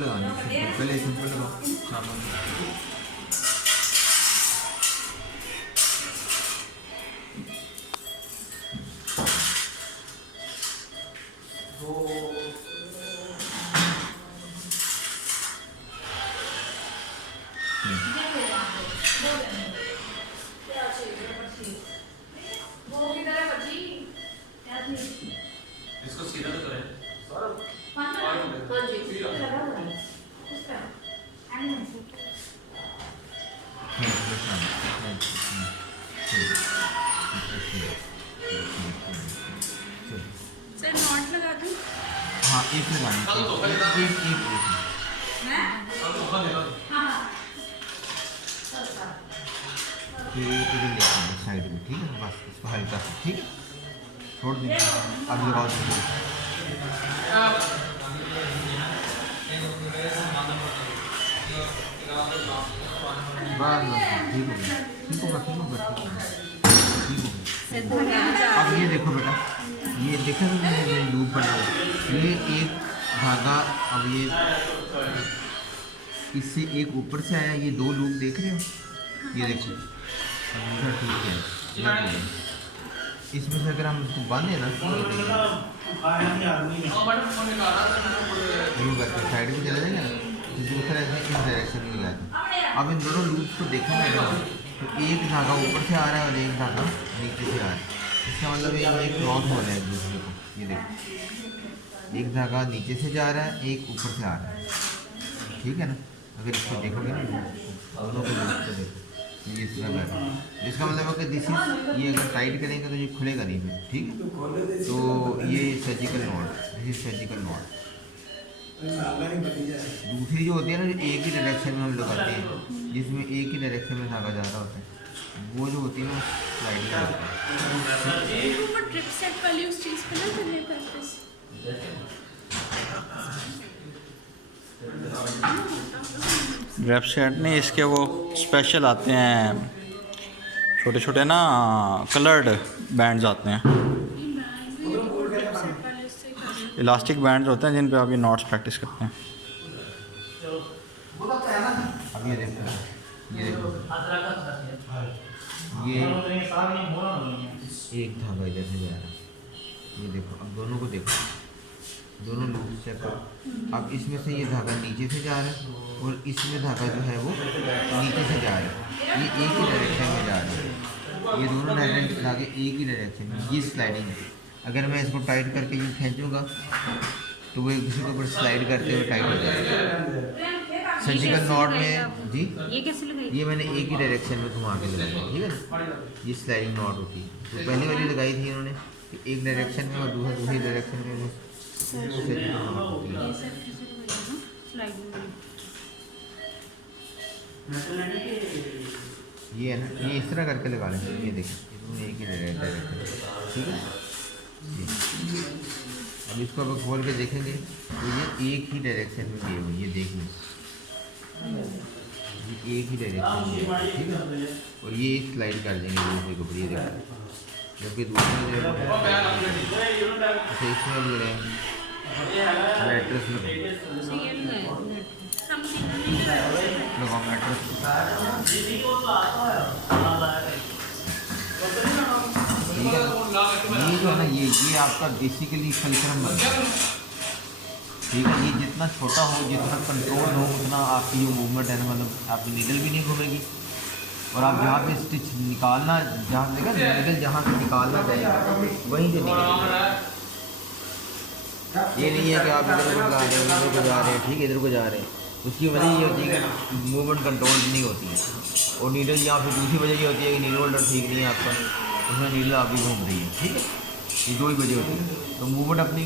लगानी है, पहले सिंपल लगाओ सामान। इसको सीधा तो करें सर नॉट लगा दूं? हाँ एक लगानी है, एक ये इधर ले आना साइड में, ठीक है, बस इसको हल्का सा, ठीक है, छोड़ दीजिए। अब लगाओ ठीक होगा। अब ये देखो बेटा, ये देखो लूप बना हुआ, ये एक धागा, अब ये इससे एक ऊपर से आया, ये दो लूप देख रहे हो, ये देखो ठीक है। इसमें से अगर हम इसको बांधे ना साइड में चला जाएगा ना, दूसरा ऐसे इस डायरेक्शन में जाता है। अब इन दोनों लूप को देखेंगे ना, तो एक धागा ऊपर से आ रहा है और एक धागा नीचे से आ रहा है, इसका मतलब ये एक क्रॉस हो रहा है एक दूसरे को। ये देखो, एक धागा नीचे से जा रहा है, एक ऊपर से आ रहा है, ठीक है ना। अगर इसको देखोगे ना, दोनों को लूप को देखो, ये इस तरह का है, इसका मतलब है कि दिस इज, ये अगर टाइट करेंगे तो ये खुलेगा नहीं फिर, ठीक है। तो ये surgical not, this is surgical not. दूसरी जो होती है ना, जो एक ही डायरेक्शन में हम लगाते हैं, जिसमें एक ही डायरेक्शन में धागा जा रहा होता है, वो जो होती है ना स्लाइडिंग होती है। वो ट्रिप सेट वाली उस चीज़ पे ना करने प्रैक्टिस। ग्रैप सेट नहीं, इसके वो स्पेशल आते हैं, छोटे छोटे ना कलर्ड बैंड्स आते हैं, इलास्टिक बैंड्स होते हैं जिन पे आप ये नॉट्स प्रैक्टिस करते हैं। अब ये देखो, ये देखो, ये एक धागा इधर से जा रहा है, ये देखो, अब दोनों को देखो, दोनों लूप चेक करो। अब इसमें से ये धागा नीचे से जा रहा है और इसमें धागा जो है वो नीचे से जा रहा है, ये एक ही डायरेक्शन में जा रहा है, ये दोनों डायरेक्शन धागे एक ही डायरेक्शन में। ये स्लाइडिंग है, अगर मैं इसको टाइट करके यूँ खींचूँगा तो वो एक दूसरे के ऊपर स्लाइड करते हुए टाइट हो जाएगा। सर्जिकल नॉट में जी ये कैसे लगाई? ये मैंने एक ही डायरेक्शन में घुमा के लगाई, ठीक है ना, ये स्लाइडिंग नॉट होती है। तो पहले वाली लगाई थी उन्होंने एक डायरेक्शन में और दूसरी डायरेक्शन में, वो सर्जिकल नॉट होती है। ये सब कैसे लगाई ना स्लाइडिंग वाली? ये है ना, ये इस तरह करके लगा लेंगे, ये देखिए इसमें एक ही डायरेक्शन, ठीक है जी। अब इसको अगर खोल के देखेंगे तो ये एक ही डायरेक्शन में गए हुए, ये देखिए ये एक ही डायरेक्शन में है, ठीक है। और ये स्लाइड कर देंगे दूसरे के ऊपर, ये देखो, जबकि दूसरे जो है इसमें भी रहे मैट्रेस लगाओ, मैट्रेस ठीक है। ये जो है ना, ये आपका बेसिकली फलक्रम बन गया, ठीक है। ये जितना छोटा हो, जितना कंट्रोल हो, उतना आपकी जो मूवमेंट है ना, मतलब आपकी नीडल भी नहीं घूमेगी, और आप जहाँ पे स्टिच निकालना, जहाँ देखा नीडल जहाँ से निकालना चाहिए वहीं से निकलेगा। ये नहीं है कि आप इधर को जा रहे हैं, इधर को जा रहे हैं, ठीक है, इधर को जा रहे हैं, उसकी वजह ये होती है कि मूवमेंट कंट्रोल नहीं होती है। और नीडल यहाँ पे दूसरी वजह ये होती है कि नीडल होल्डर ठीक नहीं है आपका, उसमें नीडल आप भी घूम रही है, ठीक है। ये दो ही वजह होती है। तो मूवमेंट अपनी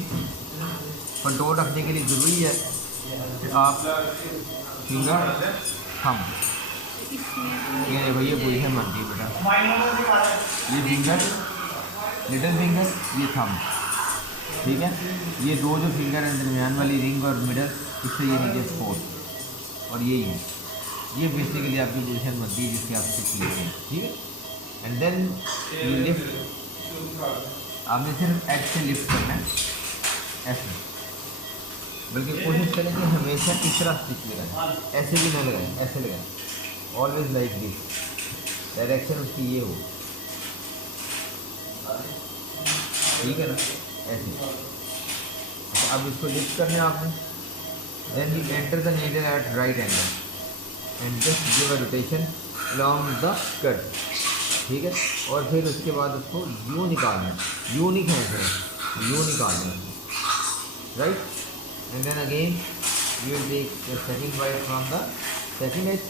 कंट्रोल रखने के लिए ज़रूरी है कि आप फिंगर थंब, ये देखो ये पोजीशन बनती है बेटा, ये फिंगर लिटिल फिंगर, ये थंब, ठीक है। ये दो जो फिंगर है दरमियान वाली रिंग और मिडल, इससे ये नीचे फोर्थ, और यही है, ये बेसिकली आपकी पोजीशन बनती है जिससे आप स्टिच लेते हैं, ठीक है। एंड देन यू लिफ्ट, आपने सिर्फ एच से लिफ्ट करना है, ऐसे बल्कि कोशिश करें कि हमेशा इस तरह स्टिच लगाएं, ऐसे भी ना लगाएं, ऐसे लगाएं, ऑलवेज लाइक दिस, डायरेक्शन उसकी ये हो, ठीक है ना, ऐसे। तो अब इसको लिफ्ट करना है आपने, then you enter the needle at right angle and just give a rotation along the cut, ठीक है। और फिर उसके बाद उसको यूँ निकालना है, यूँ नहीं खींचना है, यूँ निकालना है, right. And then again you will take the second bite from the second edge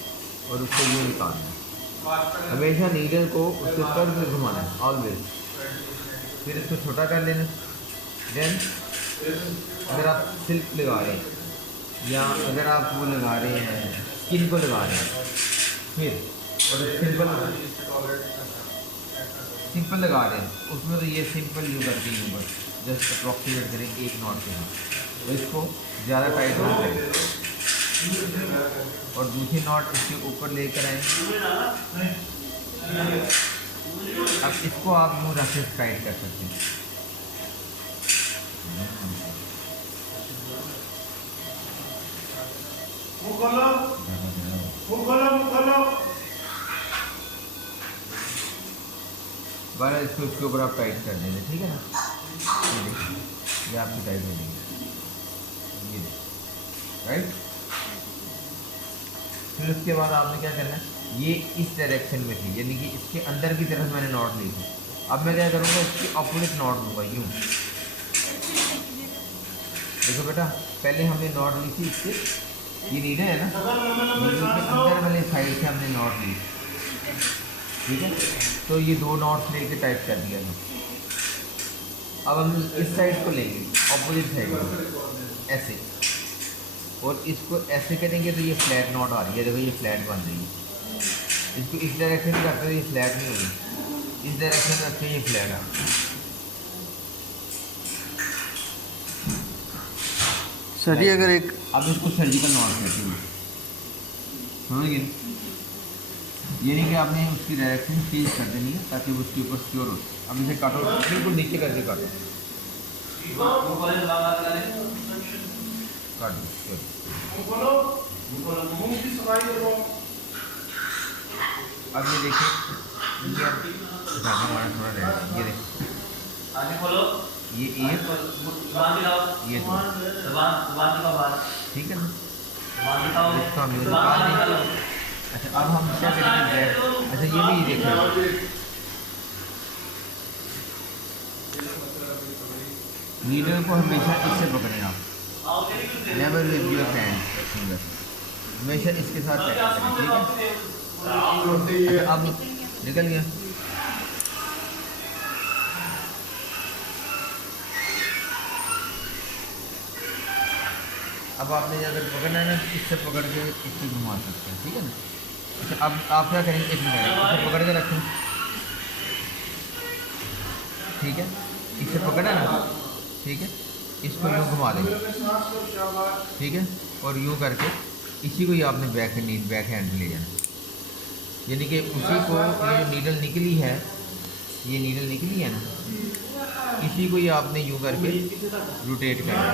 और उसको यूँ निकालना है। हमेशा नीडल को उसके कर्व में घुमाना है, ऑलवेज। फिर इसको छोटा कर लेना। देन अगर आप सिल्क लगा रहे हैं या अगर आप वो लगा रहे हैं स्किन को लगा रहे हैं, फिर और सिंपल लगा रहे हैं उसमें तो ये सिंपल यूँ करके यूँ बस जस्ट अप्रॉक्सीमेट करें एक नॉट के साथ, तो इसको ज़्यादा टाइट नहीं करें और दूसरी नॉट इसके ऊपर लेकर आए। अब इसको आप यूँ रख के टाइट कर सकते हैं। बारह इसको इसके ऊपर आप टाइट कर देंगे, ठीक है ना, ये आपकी टाइट हो जाएगी, ये राइट। फिर उसके बाद आपने क्या करना है, ये इस डायरेक्शन में थी यानी कि इसके अंदर की तरफ मैंने नॉट ली थी, अब मैं क्या करूँगा इसकी अपोजिट नॉट लूँगा यूँ। देखो बेटा पहले हमने नॉट ली थी इससे, ये नीडल है ना, नीडल के अंदर वाले साइड से हमने नॉट ली, ठीक है। तो ये दो नॉट्स लेके टाइट कर दिया था। अब हम इस साइड को लेंगे ऑपोजिट साइड को ऐसे, और इसको ऐसे करेंगे तो ये फ्लैट नॉट आ रही है, देखो ये फ्लैट बन रही है। इसको इस डायरेक्शन में करते हैं ये फ्लैट नहीं होगी, इस डायरेक्शन में रखते हैं ये फ्लैट आ। सर ये अगर एक अब इसको सर्जिकल नॉट कहते हैं, समझिए। ये नहीं कि आपने उसकी डायरेक्शन चेंज कर देनी है ताकि वो उसके ऊपर सिक्योर हो। अब इसे काटो, बिल्कुल नीचे करके काटो, काट दो। अब ये देखिए, ये हमारा थोड़ा रहना, ये देखिए ये एक ये दो, ठीक है ना, इसको हम यूँ निकाल देंगे। अच्छा अब हम क्या करेंगे, अच्छा ये भी देखें, नीडल को हमेशा इससे पकड़ें आप, never with your hand finger, हमेशा इसके साथ टैप करें, ठीक है। अच्छा अब निकल गया। अब आपने अगर पकड़ना है ना तो इससे पकड़ के इससे घुमा सकते हैं, ठीक है ना। अच्छा अब आप क्या करेंगे, एक मिनट इसे पकड़ के रखें, ठीक है, इससे पकड़ा ना, ठीक है, इसको यूँ घुमा देंगे, ठीक है, और यूँ करके इसी को ही आपने बैक हैंड ले जाना, यानी कि उसी को ये जो नीडल निकली है, ये नीडल निकली है ना, इसी को ही आपने यूँ करके रोटेट करना,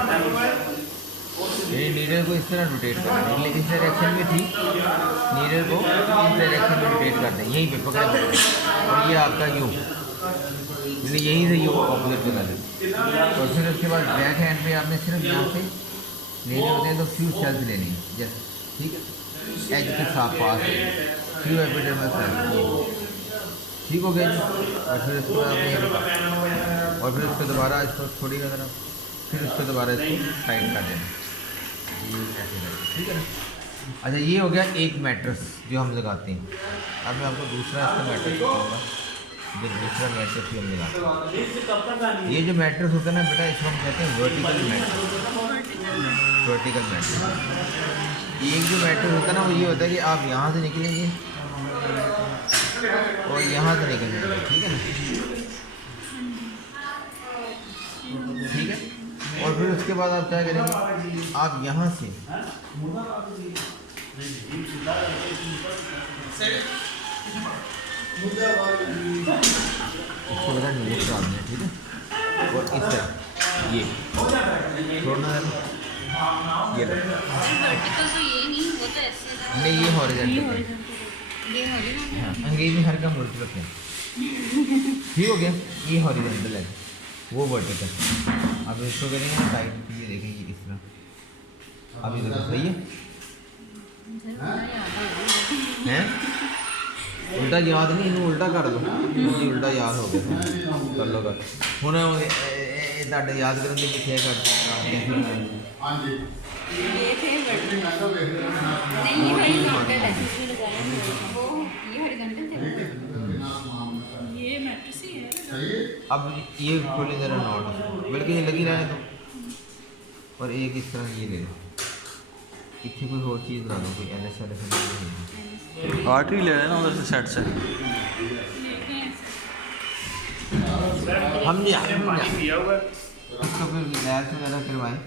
ये नीडल को इस तरह रोटेट करना है, इस डायरेक्शन में थी, नीडल को इस डायरेक्शन में रोटेट कर दें, यहीं पे पकड़ दें, और ये आपका यूँ, यानी यहीं से यूँ ऑपोजिट बना दें। और फिर उसके बाद बैक हैंड पे आपने सिर्फ यहाँ से लेने होते हैं तो फ्यू सेल्स लेने हैं, जैसे, ठीक है, एज के साथ पास फ्यू एपिडर्मल सेल्स, ठीक हो गया जी। और फिर इसको आपने, और फिर उसको दोबारा इसको थोड़ी अगर फिर उसको दोबारा इसको टाइट कर देना, ये ऐसे करें, ठीक है ना। अच्छा ये हो गया एक मैट्रेस जो हम लगाते हैं। अब मैं आपको दूसरा इसका मैट्रेस बताऊँगा, जो दूसरा मैट्रेस भी हम लगाते हैं। ये जो मैट्रेस होता है ना बेटा, इसको हम कहते हैं वर्टिकल मैट्रेस, वर्टिकल मैट्रेस। एक जो मैट्रेस होता है ना वो ये होता है कि आप यहाँ से निकलेंगे और यहाँ से निकलेंगे, ठीक है ना, ठीक है। और फिर उसके बाद आप क्या करेंगे, आप यहाँ से इसको बता नोट डालना है, ठीक है, और इस तरह ये छोड़ना है, ये लो। वर्टिकल तो ये नहीं, वो तो ऐसे था। नहीं ये हॉरिजॉन्टल है। ये हॉरिजॉन्टल। हाँ अंग्रेजी हर काम उल्टे रखते हैं। ठीक हो गया, ये हॉरिजॉन्टल है, वो वर्टिकल। अब इसको करेंगे ना टाइट, ये देखेंगे इस तरह। अब ये देखो सही है हैं? उल्टा याद नहीं, इन्हें उल्टा कर दो, ये उल्टा याद हो गया कर लो कर ਹੁਣ ਇਹ ਤੁਹਾਡੇ ਯਾਦ ਕਰਨ ਦੀ ਕਿੱਥੇ ਕਰਦੇ ये थे वर्टिकल। नहीं ये हॉरिजॉन्टल है, वो ये हॉरिजॉन्टल थे। ये मैट्रिक्स ही है। अब ये खोले ज़रा नॉट, बल्कि ये लगी रहे तो। और एक इस तरह ये ले लो, इतनी कोई और चीज़ ला दो, कोई L S L S artery ले लेना उधर से सेट से। हम इसको फिर लैब वगैरह करवाएं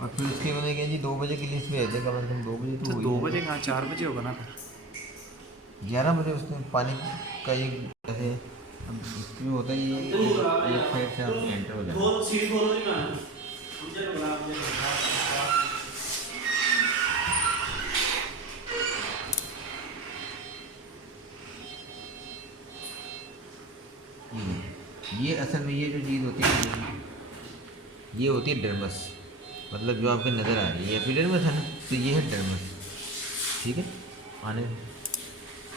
और फिर उसके बाद क्या जी 2 बजे की लिस्ट भेज दें, कम से कम 2 बजे तो 2 बजे कहाँ 4 बजे होगा ना फिर 11 बजे उसमें पानी का ये जैसे अब इसमें होता है ये एक साइड से आप एंटर हो जाए। ये असल में ये जो चीज़ होती है ये होती है डर्मस, मतलब जो आपके नज़र आ रही है एपिडर्मिस है ना, तो ये है डर्मस। ठीक है आने दे।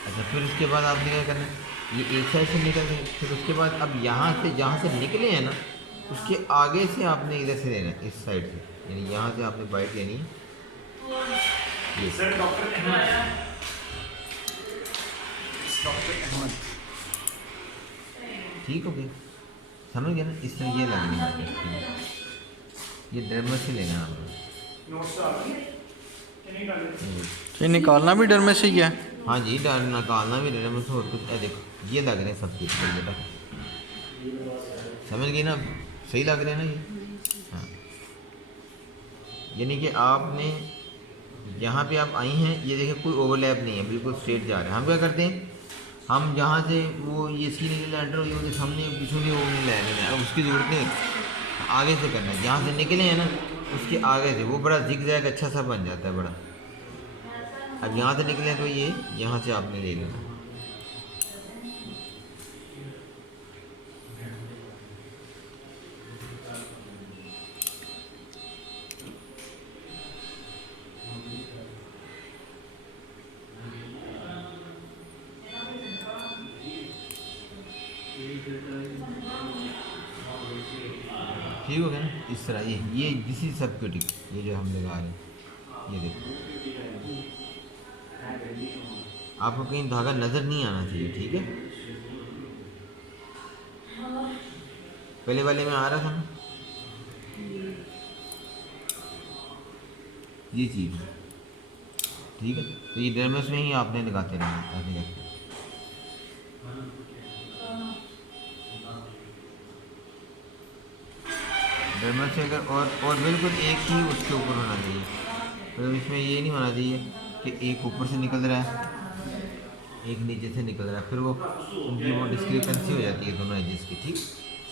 अच्छा फिर उसके बाद आपने क्या करना है, ये एक साइड से निकल गए, फिर उसके बाद अब यहाँ से जहाँ से निकले हैं ना उसके आगे से आपने इधर से लेना है, इस साइड से, यानी यहाँ से आपने बाइट लेनी है ये। ठीक हो गया, समझ गया ना? इस तरह ये लगनी है, ये डर्मस से लेना है आपको। ये निकालना भी डर में से ही है। हाँ जी निकालना भी डर्मस और कुछ है, देखो ये लग रहे हैं सब कुछ बेटा, समझ गई ना? सही लग रहे हैं ना ये? हाँ यानी कि आपने यहाँ पे आप आई हैं, ये देखिए कोई ओवरलैप नहीं है, बिल्कुल स्ट्रेट जा रहे हैं। हम क्या करते हैं, हम जहाँ से वो ये सी निकल एंटर हुई होती सामने पीछे भी वो नहीं लेने में, उसकी ज़रूरत नहीं, आगे से करना है। जहाँ से निकले हैं ना उसके आगे से वो बड़ा जिग जैग अच्छा सा बन जाता है बड़ा। अब यहाँ से निकले तो ये यहाँ से आपने ले लेना। ठीक हो गया ना? इस तरह ये दिस इज सब क्यूटिक, ये जो हम लगा रहे हैं ये देखो, आपको कहीं धागा नज़र नहीं आना चाहिए। ठीक है पहले वाले में आ रहा था ना ये चीज़, ठीक है? तो ये डर्मस में ही आपने लगाते रहना ऐसे करके। डर्मस से अगर और बिल्कुल एक ही उसके ऊपर होना चाहिए, मतलब इसमें ये नहीं होना चाहिए कि एक ऊपर से निकल रहा है एक नीचे से निकल रहा है, फिर वो उनकी वो डिस्क्रिपेंसी हो जाती है दोनों एजेस की। ठीक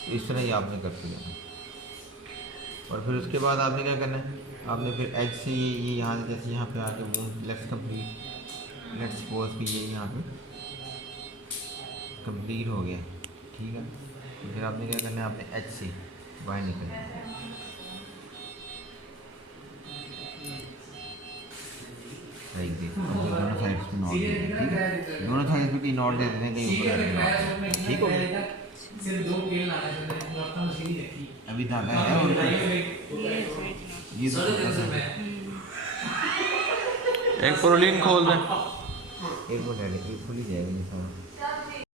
तो इस तरह ही आपने करते जाना। और फिर उसके बाद आपने क्या करना है, आपने फिर एज से ये यहाँ से जैसे यहाँ पे आके वो लेट्स कंप्लीट, लेट्स सपोज कि ये यहाँ पे कंप्लीट हो गया। ठीक है तो फिर आपने क्या करना है, आपने एच से बाहर निकलना है। दोनों साइड पे नॉट दे दें, ठीक है? दोनों साइड पे नॉट दे देते हैं कहीं ऊपर, ठीक हो गया? अभी धागा है और ये तो एक प्रोलीन खोल दें, एक मिनट एक खुल ही जाएगा ये सारा।